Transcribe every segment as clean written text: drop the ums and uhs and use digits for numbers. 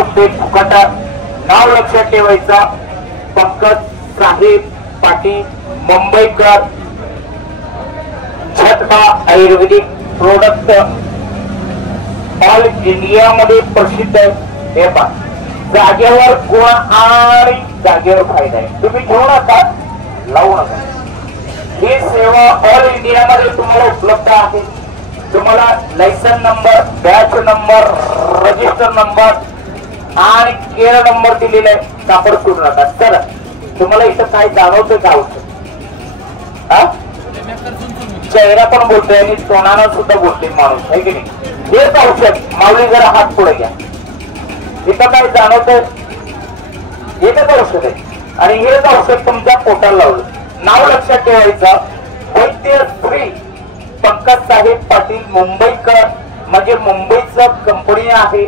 दुखते फुकट नाव लक्षात ठेवायचा पंकज साहेब पाटील मुंबईकर झटका आयुर्वेदिक प्रोडक्ट ऑल इंडिया मध्ये प्रसिद्ध आहे। जागेवर गुण आणि जागेवर फायदा आहे। तुम्ही घेऊ नका लावू नका। ही सेवा ऑल इंडिया मध्ये तुम्हाला उपलब्ध आहे। तुम्हाला license number batch number register number आणि केअर नंबर दिलेला आहे। कापड सोडू नका। तर तुम्हाला इथं काय जाणवतं का औषध चेहरा पण बोलतोय आणि तोंडानं सुद्धा बोलते माणूस आहे की नाही। हेच औषध माऊली जरा हात पुढे घ्या। इथं काय जाणवतं एकच औषध आहे आणि हेच औषध तुमच्या पोटाला लावलं। नाव लक्षात ठेवायचं वैद्य श्री पंकज साहेब पाटील मुंबईकर म्हणजे मुंबईचं कंपनी आहे।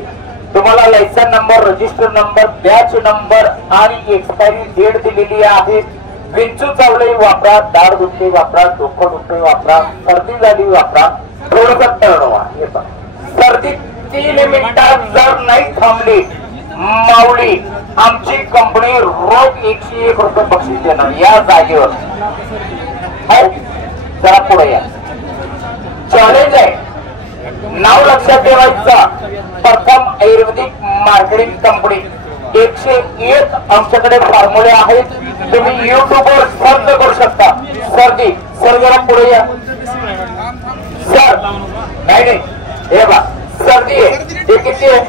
तुम्हाला license number register number batch number आणि एक्सपायरी डेट दिलेली आहे। विंचू चावले वापरा दाढ दुखते वापरा डोकं दुखते वापरा सर्दी झाली वापरा थोडंसं तळवा। हे पण सर्दी 3 मिनिटात जर नाही थांबली माऊली आमची कंपनी रोज 101 रुपये बक्षीस देणार या जागेवर। जरा पुढे या चॅलेंज आहे। नाव लक्षात ठेवायचं प्रथम आयुर्वेदिक मार्केटिंग कंपनी 101 आमच्याकडे फॉर्म्युले आहेत। तुम्ही YouTube वर सर्च करू शकता। सर्दी सर जरा पुढे या सर नाही हे बा सर्दी आहे हे किती आहे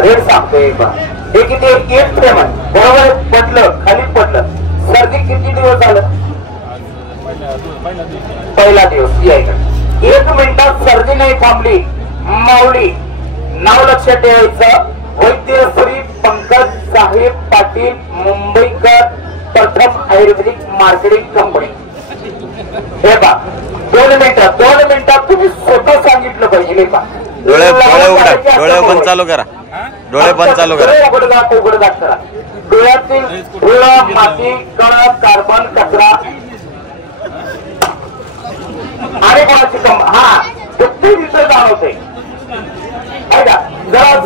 रेट सांगतोय हे किती आहे 1 पेमेंट बरोबर पडलं खाली पडलं। सर्दी किती दिवस झालं पहिला दिवस यायचं 1 मिनिटात सर्दी नाही थांबली माऊली नाव लक्षात ठेवायचं वैद्य श्री पंकज साहेब पाटील मुंबईकर प्रथम आयुर्वेदिक मार्केटिंग कंपनी। हे बा 2 मिनिटात तुम्ही स्वतः सांगितलं पाहिजे का डोळे बंद चालू करा डोळे बंद चालू करा उघडदाट करा। डोळ्यातील धूळ माती कण कार्बन कचरा आणि कोणाची हा दुखते तिथं जाणवते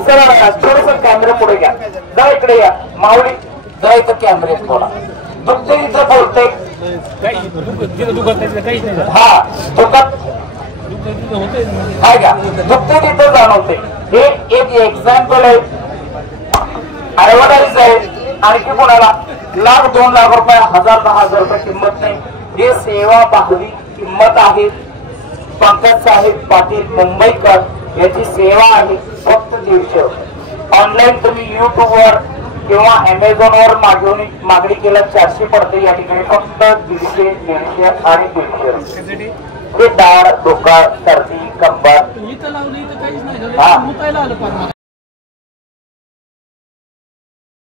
जरा थोडस कॅमेरा पुढे घ्या जरा इकडे या माऊली जरा इथं कॅमेऱ्यात बोला दुखते तिथं बोलते हा दुखत काय का दुखते तिथं जाणवते। हे एक एक्झाम्पल आहे ऍडव्हर्टाईज आहे। आणखी कोणाला 1,00,000 2 लाख रुपये 1000 10,000 रुपये किंमत नाही। हे सेवा भावी किंमत आहे। पंकज साहेब पाटील मुंबईकर याची सेवा आहे फक्त 150 रुपये। ऑनलाईन तुम्ही YouTube वर किंवा Amazon वर मागणी केला 400 पडते। या ठिकाणी फक्त 150 आणि 150 रुपये। हे दाढ डोका सर्दी कंबर